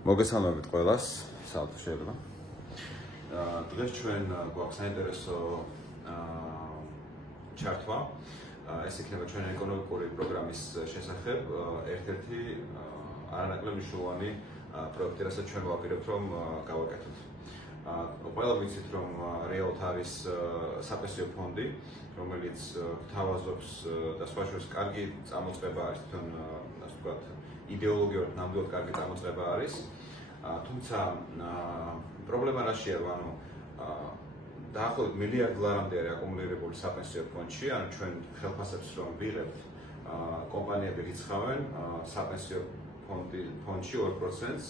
მოგესალმებით ყველას, საუბრობ შეიძლება. დღეს ჩვენ გვაქვს საინტერესო ჩართვა. ეს იქნება ჩვენი ეკონომიკური პროგრამის შესახებ ერთ-ერთი არანაკლებ მნიშვნელოვანი პროექტი, რასაც ჩვენ ვაპირებთ რომ გავაკეთოთ. ყველა ვიცით რომ რეალთ არის საპენსიო ფონდი, რომელიც გთავაზობს და სხვა შორის კარგი წამოწყება არის თვითონ, ასე ვთქვათ, იდეოლოგიურად ნამდვილად კარგი წამოწყება არის. თუმცა პრობლემა რაშია, ანუ დაახლოებით $1 მილიარდამდე არის აკუმულირებული საპენსიო ფონდში, ანუ ჩვენ ხელფასებს რომ ვიღებთ, კომპანიები რიცხავენ საპენსიო ფონდში 2%-ს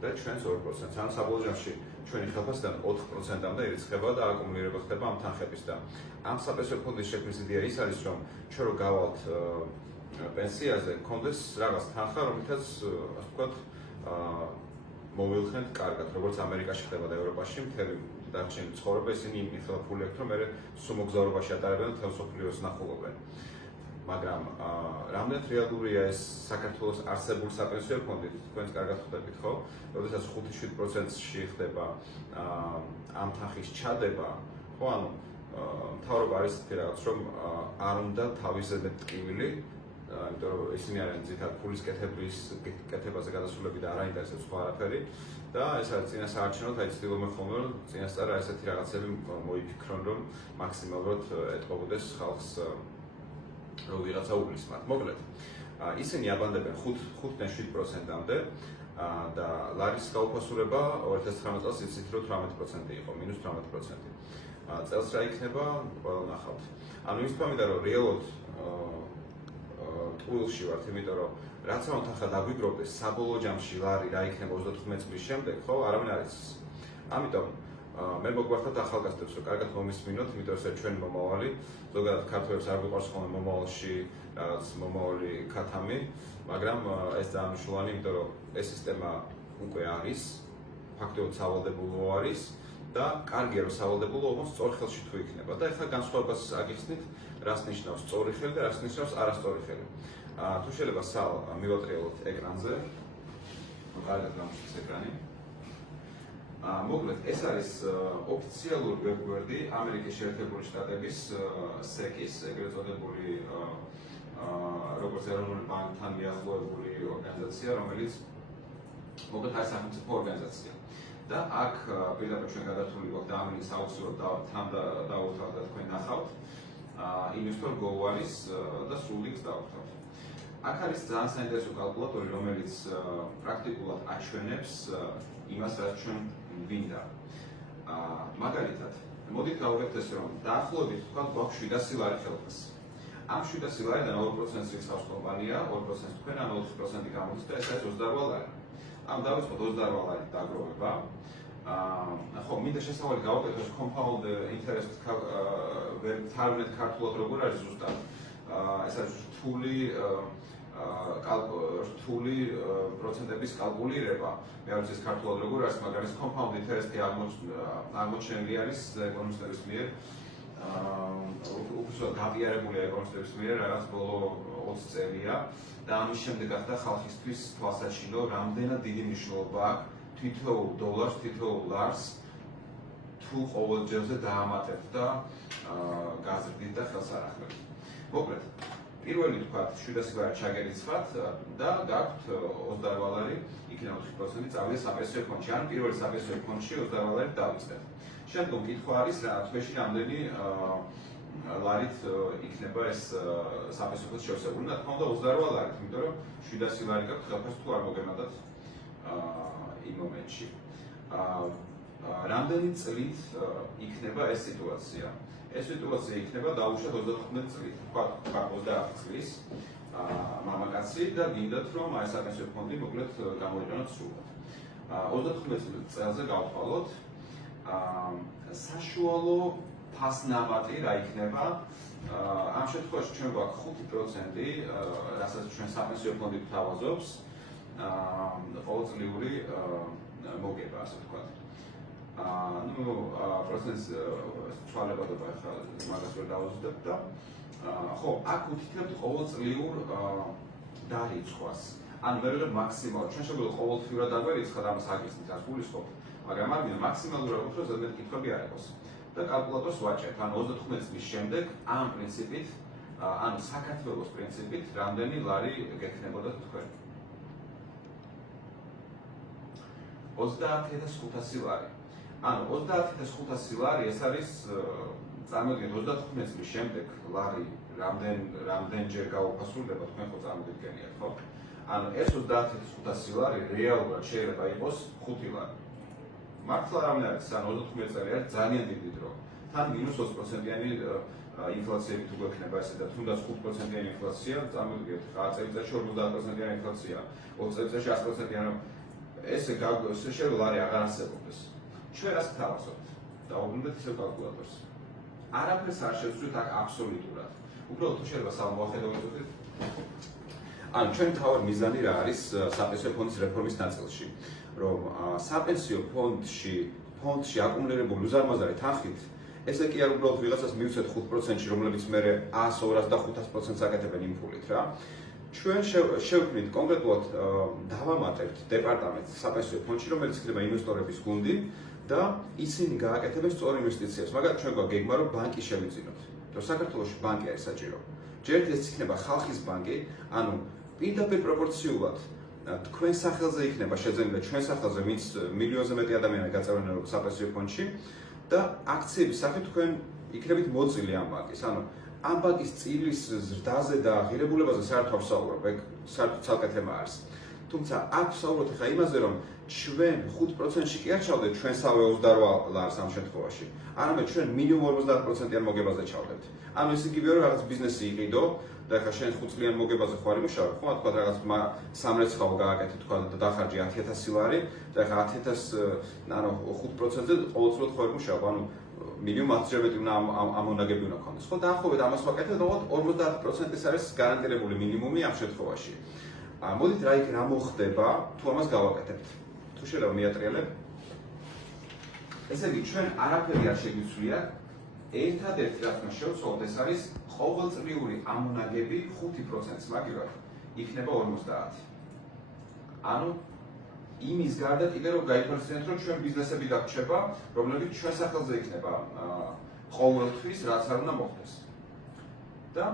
და ჩვენს 2%-ს. ანუ საბოლოო ჯამში ჩვენი ხელფასიდან 4%-მდე ირიცხება და აკუმულირება ხდება ამ თანხების და ამ საპენსიო ფონდის შექმნის იდეა ის არის, რომ ჩვენ რო გავალთ პენსიაზე, გქონდეს რაღაც თანხა, რომელთაც, ასე ვთქვათ, მოვილხენთ კარგად, როგორც ამერიკაში ხდება და ევროპაში, მთელი დარჩენილი ცხოვრება ისინი იმხელა ფული აქვთ, რომ მერე სულ მოგზაურობაში ატარებენ და თელ მსოფლიოს ნახულობენ. მაგრამ რამდენად რეალურია ეს საქართველოს არსებული საპენსიო ფონდი, თქვენს კარგად ხვდებით, ხო? როდესაც 5-7%-ში ხდება ამ თანხის ჩადება, ხო, ანუ მთავრობა არის ისეთი რაღაც, რომ არ უნდა თავისზე მეტკივილი, იმიტომ რომ ისინი არიან ძირითადად ფულის კეთებაზე გადასულები და არ აინტერესებს სხვა არაფერი და ეს არის წინასაარჩევნოდ, აი ცდილობენ ხოლმე რომ წინასწარ ესეთი რაღაცები მოიფიქრონ, რომ მაქსიმალურად ეტყობოდეს ხალხს რომ ვიღაცა უგლისმათ. მოკლედ, ისინი აბანდებენ 5-7%-მდე და ლარის გაუფასურება 2019 წელს იცით რომ 18% იყო, -18%. წელს რა იქნება, ყველა ნახავთ. ანუ ის თქმიდა რომ რეალოდ ტყუილში ვართ, იმიტომ რომ რაც ამ თანხა დაგვიგროვდეს, საბოლოო ჯამში ლარი რა იქნება 35 წლის შემდეგ, ხო, არავინ არ იცის. ამიტომ მე მოგვართად ახალგაზრდებს, რომ კარგად მომისმინოთ, იმიტომ რომ ჩვენი მომავალი, ზოგადად ქართველებს არ გვიყვარს ხოლმე მომავალში რაღაც მომავალი ქათამი, მაგრამ ეს ძალიან მნიშვნელოვანი, იმიტომ რომ ეს სისტემა უკვე არის, ფაქტობრივად სავალდებულო არის და კარგია რომ სავალდებულო όμως სწორ ხელში თუ იქნება და ეხლა განსხვავებას აგიხსნით, რას ნიშნავს სწორი ხელი და რას ნიშნავს არასწორი ხელი. თუ შეიძლება სალ მივატრიალოთ ეკრანზე, კარგად გამოჩნდეს ეკრანი. მოკლედ, ეს არის ოფიციალური ვებგვერდი ამერიკის შეერთებული შტატების SEC-ის, ეგრეთ წოდებული როგორც ეროვნული ბანკთან მიახლოებული ორგანიზაცია, რომელიც მოკლედ არის სახელმწიფო ორგანიზაცია. და აქ პირდაპირ ჩვენ გადართული გვაქვს და ამის აუცილებლად თან დავუთავთ და თქვენ ნახავთ investor go არის და სულ ლინკს დავუთავთ. აქ არის ძალიან საინტერესო კალკულატორი, რომელიც პრაქტიკულად აჩვენებს იმას, რაც ჩვენ გვინდა. მაგალითად, მოდით გავუკეთოთ ეს, რომ დაახლოებით თქვა გვაქვს 700 ლარი ხელფასი. ამ 700 ლარიდან 2%-ს რიცხავს კომპანია, 2%-ს თქვენ, ანუ 4% გამოდის და ეს არის 28 ლარი. ამ დავიწყოთ 28 ლარი დაგროვება. ხო, მინდა შესავალი გავაკეთოთ compound interest თარგმნით ქართულად როგორ არის ზუსტად. ეს არის რთული პროცენტების კალკულირება. მე არ ვიცი ქართულად როგორ არის, მაგრამ ეს compound interest-ი აღმოჩენილი არის ეკონომისტების მიერ. უბრალოდ გაღიარებულია ეკონომისტების მიერ, რაღაც ბოლო 20 წელია და ამის შემდეგ ახლა ხალხისთვის თვალსაჩინო, რამდენად დიდი მნიშვნელობა აქვს თითოეულ დოლარს, თითოეულ ლარს თუ ყოველჯერზე დაამატებთ და გაზრდით და ხელს არ ახლებთ. მოკლედ, პირველი თქვათ 700 ლარი ჩაგერიცხათ და გაქვთ 28 ლარი, იქნება 4% წავიდა საპენსიო ფონდში. ან პირველი საპენსიო ფონდში 28 ლარი დავიწყეთ. შემდგომ კითხვა არის რა თვეში რამდენი ლარით იქნება ეს საპენსიო ფონდში შევსებული. რა თქმა უნდა 28 ლარით, იმიტომ რომ 700 ლარი გაქვთ ხელფასს თუ არ მოგემატათ იმ მომენტში. რამდენი წლით იქნება ეს სიტუაცია? ეს სიტუაცია იქნება დაუშვათ 35 წლით, თქვა 30 წლის მამაკაცი და გინდათ რომ აი საპენსიო ფონდი მოკლედ გამოიყენოთ სრულად. 35 წელზე გავთვალოთ საშუალო ფასნამატი რა იქნება. ამ შემთხვევაში ჩვენ გვაქვს 5%, რასაც ჩვენ საპენსიო ფონდი გვთავაზობს, ყოველწლიური მოგება, ასე ვთქვათ. პროცენტს ცვალებადობა ახლა მაგას ვერ დავაზუსტებ და ხო, აქ უთითებთ ყოველწლიურ დარიცხვას. ანუ მე მაქსიმალურად ჩვენ შეგვიძლია ყოველთვიურად დაგვერიცხოთ ამას აკისრით, რაც გულისხმობთ, მაგრამ არ მინდა მაქსიმალურად უფრო ზედმეტ კითხვები არ იყოს. და კალკულატორს ვაჭერთ, ანუ 35 წლის შემდეგ ამ პრინციპით, ანუ საქართველოს პრინციპით, რამდენი ლარი გექნებოდა თქვენ? 30500 ლარი. ანუ 30500 ლარი ეს არის წარმოგიდგენთ 35 წლის შემდეგ ლარი რამდენჯერ გაუფასურდება თქვენ ხო წარმოგიდგენიათ ხო? ანუ ეს 30500 ლარი რეალურად შეიძლება იყოს 5 ლარი. მართლა რამე არის, ანუ 35 წელი არის ძალიან დიდი დრო. თან -20%-იანი ინფლაციები თუ გვექნება ესე და თუნდაც 5%-იანი ინფლაცია, წარმოგიდგენთ, 10 წელიწადში 50%-იანი ინფლაცია, 20 წელიწადში 100%-იანი. ესე შეიძლება ლარი აღარ არსებობდეს. ჩვენ რას გთავაზობთ? დავუბრუნდეთ ისევ კალკულატორს. არაფერს არ შევცვლით აქ აბსოლუტურად. უბრალოდ თუ შეიძლება სამოახედო ვიწოდეთ. ანუ ჩვენ თავად მიზანი რა არის საპენსიო ფონდის რეფორმის ნაწილში, რომ საპენსიო ფონდში აკუმულირებული უზარმაზარი თანხით ესე კი არ უბრალოდ ვიღაცას მივცეთ 5%-ში, რომლებიც მე 100, 200 და 500%-ს აკეთებენ იმ ფულით რა. ჩვენ შევქმნით კონკრეტულად დავამატებთ დეპარტამენტს საპენსიო ფონდში, რომელიც იქნება ინვესტორების გუნდი და ისინი გააკეთებენ სწორ ინვესტიციებს. მაგალითად, ჩვენ გვაქვს გეგმა, რომ ბანკი შევიძინოთ. რომ საქართველოში ბანკი არის საჭირო. ჯერ ეს იქნება ხალხის ბანკი, ანუ პირდაპირ პროპორციულად თქვენ სახელზე იქნება შეძენილი ჩვენ სახელზე, ვინც მილიონზე მეტი ადამიანი გაწევრიანებულ საპენსიო ფონდში და აქციების სახით თქვენ იქნებით მოწილი ამ ბანკის. ანუ ამ ბანკის წილის ზრდაზე და ღირებულებაზე საერთოდ ვსაუბრობ, ეგ საერთოდ ცალკე თემა არის. თუმცა აქ ვსაუბრობთ ახლა იმაზე, რომ ჩვენ 5%-ში კი არ ჩავდეთ ჩვენსავე 28 ლარს ამ შემთხვევაში, არამედ ჩვენ მინიმუმ 50%-იან მოგებაზე ჩავდებთ. ანუ ეს იგივეა, რომ რაღაც ბიზნესი იყიდო და ახლა შენ 5 წლიან მოგებაზე ხარ იმუშავე, ხო, თქვა რაღაც სამრეცხაო გააკეთე, თქვა და დახარჯე 10000 ლარი და ახლა 10000, ანუ 5%-ზე ყოველწლიურად ხარ იმუშავე, ანუ მინიმუმ 10-ჯერ მეტი უნდა ამონაგები უნდა ქონდეს. ხო, დაახლოებით ამას ვაკეთებ, რომ 50%-ის არის გარანტირებული მინიმუმი ამ შემთხვევაში. მოდით რა მოხდება, თუ ამას გავაკეთებთ. თუ შეიძლება მიატრიალებ. ესე იგი, ჩვენ არაფერი არ შეგვიცვლია. ერთადერთი რაც მას შევცვალოთ, ეს არის ყოველწლიური ამონაგები 5%-ს მაგივრად იქნება 50. ანუ იმის გარდა კიდე რომ გაითვალისწინოთ, რომ ჩვენ ბიზნესები დაგრჩება, რომლებიც ჩვენ სახელზე იქნება ყოველთვის, რაც არ უნდა მოხდეს. და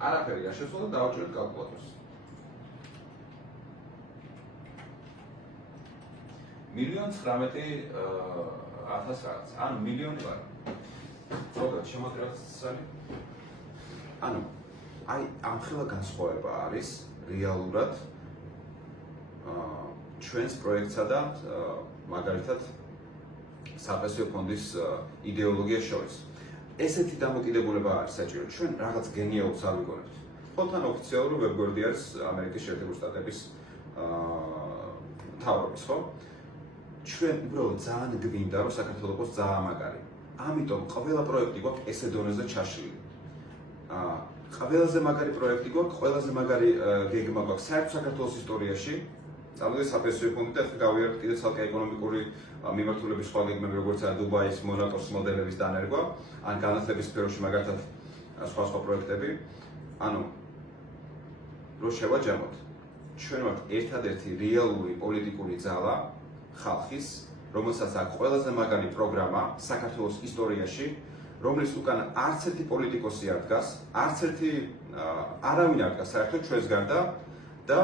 არაფერი არ შევცვალოთ, დავაჭერეთ კალკულატორს. 1,19,000 რაღაც, ანუ მილიონი ლარი. ზოგადად შემოტრიალსალი. ანუ აი ამ ხელა განსხვავება არის რეალურად ჩვენს პროექტსა და მაგალითად საპენსიო ფონდის იდეოლოგიას შორის. ესეთი დამოკიდებულება არის საჭირო. ჩვენ რაღაც გენიალს არ ვიგონებთ. ხო, თან ოფიციალური ვებგვერდი არის ამერიკის შეერთებული შტატების მთავრობის, ხო? ჩვენ უბრალოდ ძალიან გვინდა, რომ საქართველოს იყოს ძალიან მაგარი. ამიტომ ყველა პროექტი გვაქვს ესე დონეზე ჩაშლილი. ყველაზე მაგარი პროექტი გვაქვს, ყველაზე მაგარი გეგმა გვაქვს საერთოდ საქართველოს ისტორიაში. წამოდი საპენსიო ფონდი და გავიარეთ კიდე ცალკე ეკონომიკური მიმართულების სხვა გეგმები, როგორც არის დუბაის, მონაკოს მოდელების დანერგვა, ან განათლების სფეროში მაგალითად სხვა პროექტები. ანუ რო შევაჯამოთ, ჩვენ ვართ ერთადერთი რეალური პოლიტიკური ძალა ხალხის, რომელსაც აქვს ყველაზე მაგარი პროგრამა საქართველოს ისტორიაში, რომლის უკან არც ერთი პოლიტიკოსი არ დგას, არც ერთი არავინ არ დგას საერთოდ ჩვენს გარდა და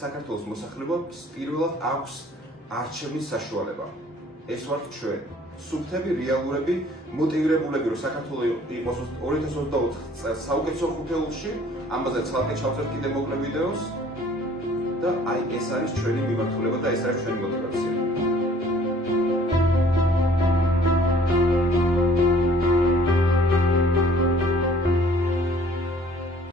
საქართველოს მოსახლეობას პირველად აქვს არჩევნის საშუალება. ეს ვართ ჩვენ. სუფთები, რეალურები, მოტივირებულები, რომ საქართველოს იყოს 2024 წელს საუკეთესო ხუთეულში, ამაზე ცალკე ჩავწერთ კიდე მოკლე ვიდეოს და აი ეს არის ჩვენი მიმართულება და ეს არის ჩვენი мотивация.